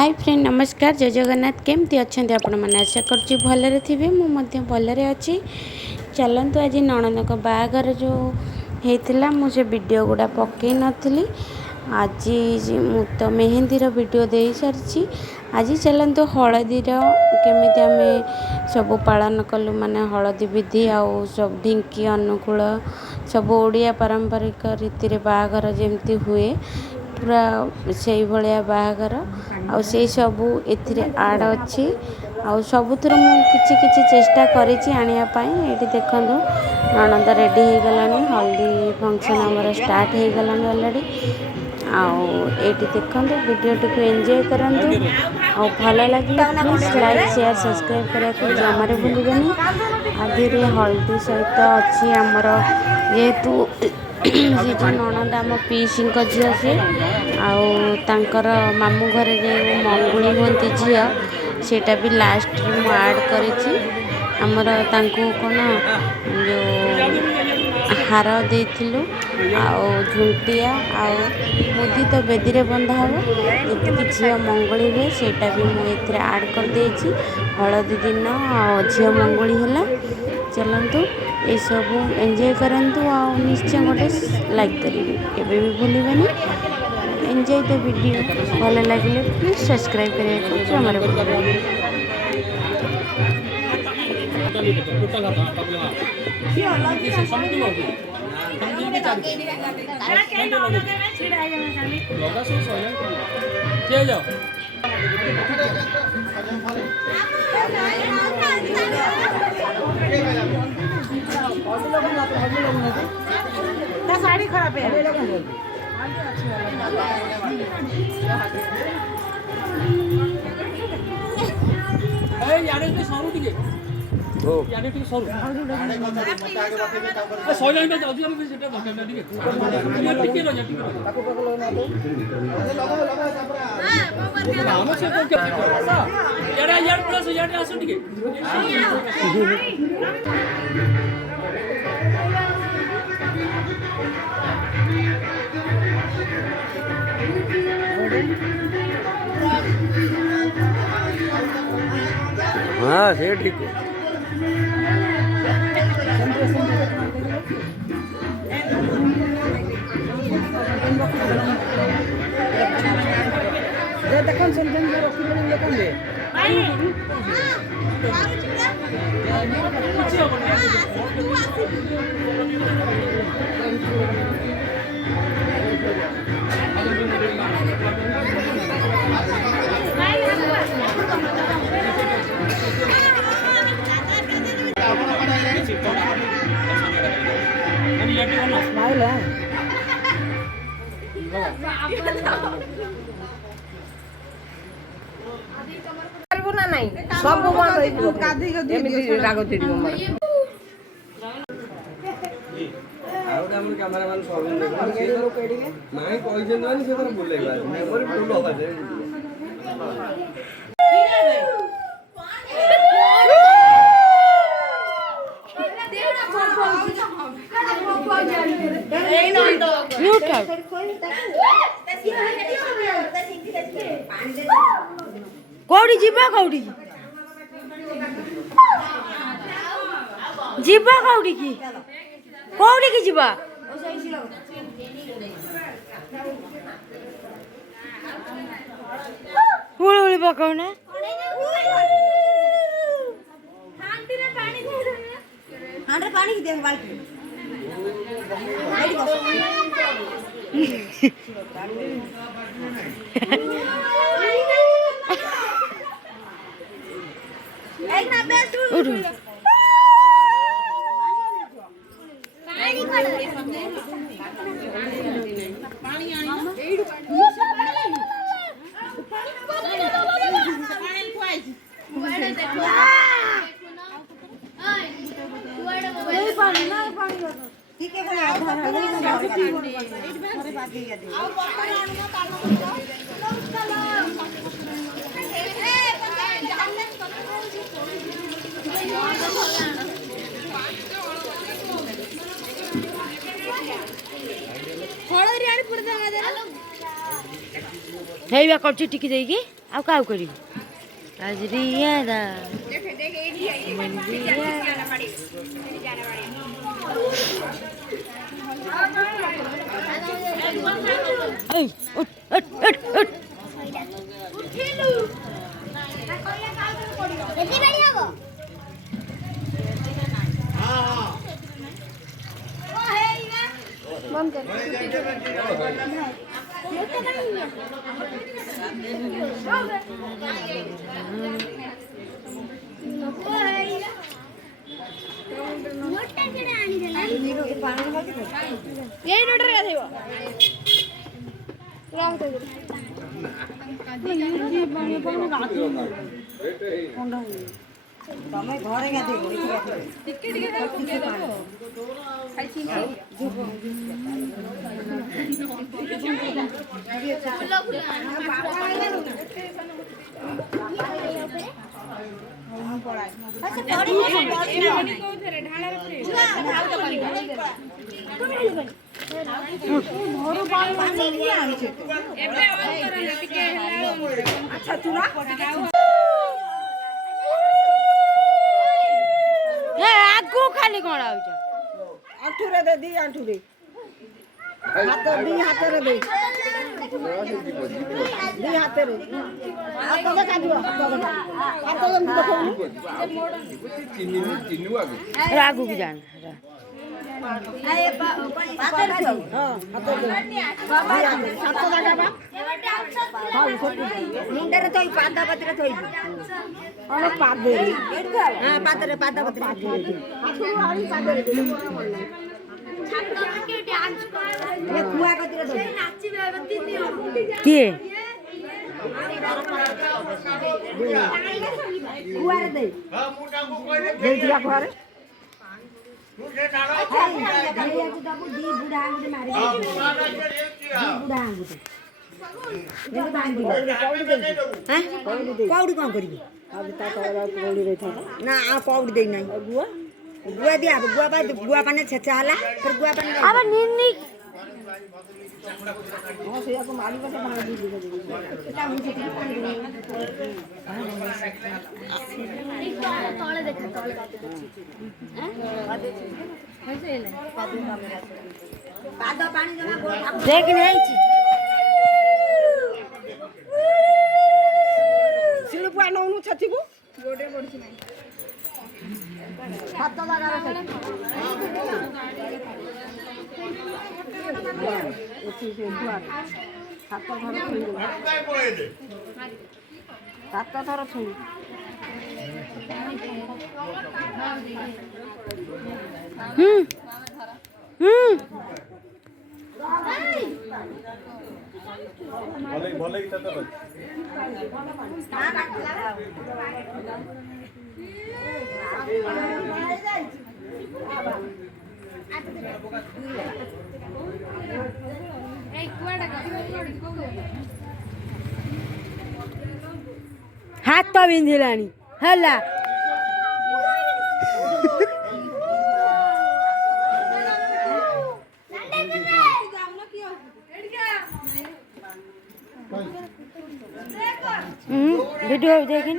hi friend नमस्कार जय जगन्नाथ केमती अच्छा आपण मैंने आशा करुँची भलरे थे मुझे भलरे अच्छी चलतु आज नणंद बाहागर जो होता मुझे वीडियो गुड़ा पकई नी आज मु तो मेहंदीर वीडियो दे सारी आज चलतु हलदीर केमी आम सब पालन कलु माने हलदी विधि आउ सब ढिंकी अनुकूल सब ओडिया पारंपरिक रीति बाहागर जमती हुए पूरा से भाया बाहागर आउ से सबू एथिरे आड अच्छी आउ सबुथर मुझे किसी चेष्टा करी देखु ननद रेडी हो गलानी हल्दी फंक्शन आमर स्टार्ट हो गलानी ऑलरेडी आउ देखु वीडियो टी एंजॉय करूँ भल लगे प्लीज लाइक शेयर सब्सक्राइब करने को जमारे भूलि आधे हल्दी सहित अच्छी आमर जेहेतु जी जो ननद आम पीसी झी सी आउर मामू घरे जो मंगुणी होती झी सेटा भी लास्ट मु आड करी आमर कौन जो हार देलु झुंटिया मुदी तो बेदी रे बंधा हम जी झील मंगुड़ी हुए सेटा भी मुझे आड कर देछि हलदी दिन झील मंगुड़ी है चलतु ये सब एंजॉय करंतु निश्चय गोटे लाइक करेंगे केबे भी भूलिबेनी एंजॉय द वीडियो भल लगे प्लीज सब्सक्राइब करें हमारे साड़ी खराब है यारे तो सरू टिके ओ यारे टिके सरू सोया में जल्दी हम सेटा बका टिके तुम टिके रह जा टिके ताको पकड़ ना तो लगा हम से को क्या यार प्लस यार आसो टिके हाँ से ठीक है देखो सेल्फी रखी बनी देखन दे स्माइल है ना नहीं सब बंद कादी एमि राग चिडियो मर आउडा हमर कैमरामैन सब लोग केडिगे माई कहि जन से तर बोलेबा मेमोरी फुल होगा दे कौड़ी जीवा कौड़ी जीवा कौड़ी की जीवा हुळहुळी पकाऊ ना पानी की दे बाल्टी एक ना बेस्ट पानी ठीक है हेबा करछु टिकी देगी ଆଉ କାଉ କରିବି ଆଜରିଆ ଦା ତମେ ଘରେ ଗାଧେଇବ ଆଗୁ ଖାଲି କଣ ଆଉଛ ଆଣ୍ଠୁରେ ଦେ ଦି ଆଣ୍ଠୁରେ ହାତ ଦି ହାତରେ ଦେ ଦି ହାତରେ ହାତ ଦେଖାଯିବ ହାତ ଯେମିତି ଦେଖଉନି ଆଗକୁ ଜାଣ ମୁଣ୍ଡରେ ଥୋଇ ପାଦ ପତ୍ରରେ ଥୋଇବୁ ପାଦରେ ପାଦ ପତ୍ରରେ କୁଆ କତିରେ କିଏ କୁଆରେ ଦେଇଥିବା ଘରେ ବୁଢା ଆଙ୍ଗୁଠି ମାରି ବୁଢା ଆଙ୍ଗୁଠି କଉଡ଼ି କଣ କରିବି ନା ଆଉ କଉଡ଼ି ଦେଇନାହିଁ ଗୁଆ ଗୁଆ ଦିଆହବ ଗୁଆ ପାନେ ଛେଚା ହେଲା ଫେର ଗୁଆ ପାନେ ସେଇଆକୁ ମାରିବ ସେ ପାଦ ପାଣି ଦେଖ ହେଇଛି ଶିଳୁପୁଆ ନଉନୁ ଛଚିବୁ ଗୋटे ପଡୁଛି ନାହିଁ ହାତ ଲାଗାର ସାତ ଥର ଛୁଇଁ ହାତ ବିନ୍ଧିଲାଣି ହେଲା ভিডিও দেখিন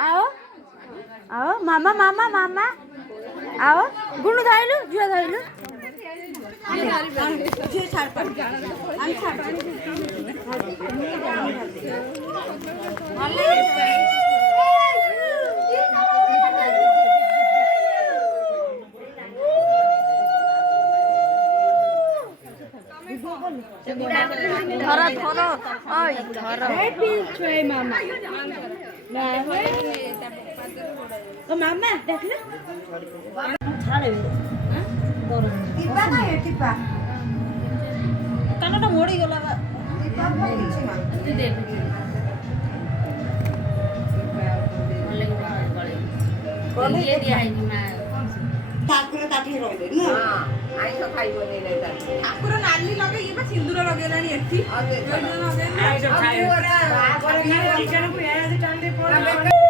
आओ आओ मामा मामा मामा आओ गुणु धरलु झुआ धरलु थर थर ओय थर छुए मामा ओ मामा देखले छाड़े टिपा ना टिपा कानटा मोड़ी गला टिपा मोड़ी ना तू देख ये दिया है मां ठाकुर ताठी रहले न हां आइस खाइबो नै नै ठाकुर नाली लगे ये सिंदूर लगेलानी एठी आइस खाइबो आ पर किचन को याद टांडे पड़